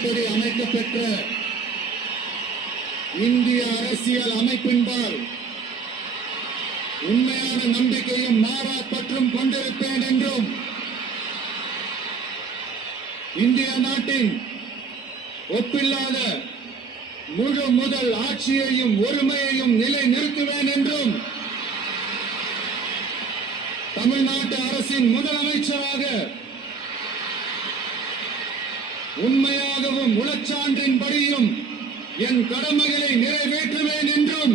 சட்டப்படி அமைக்கப்பெற்ற இந்திய அரசியல் அமைப்பின்பால் உண்மையான நம்பிக்கையும் மாறா பற்றும் கொண்டிருப்பேன் என்றும் இந்திய நாட்டின் ஒப்பில்லாத முழு முதல் ஆட்சியையும் ஒருமையையும் நிலை நிறுத்துவேன் என்றும் தமிழ்நாட்டு அரசின் முதலமைச்சராக உண்மையாகவும் உளச்சான்றின்படியும் என் கடமைகளை நிறைவேற்றுவேன் என்றும்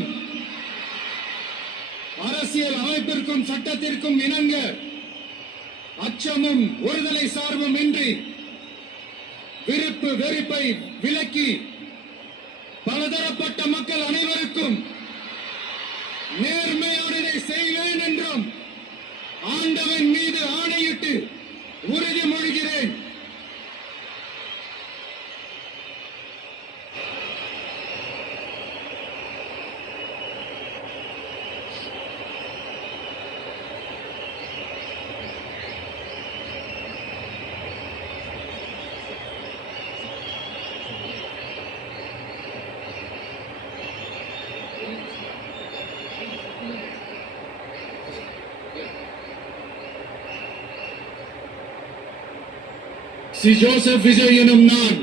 அரசியல் அமைப்பிற்கும் சட்டத்திற்கும் இணங்க அச்சமும் ஒருதலை சார்பும் இன்றி விருப்பு வெறுப்பை விலக்கி பலதரப்பட்ட மக்கள் அனைவருக்கும் நேர்மையோடு இதை செய்வேன் என்றும் ஆண்டவன் மீது ஆணையிட்டு உறுதிமொழிகிறேன். சி ஜோசப் விஜய் எனும் நான்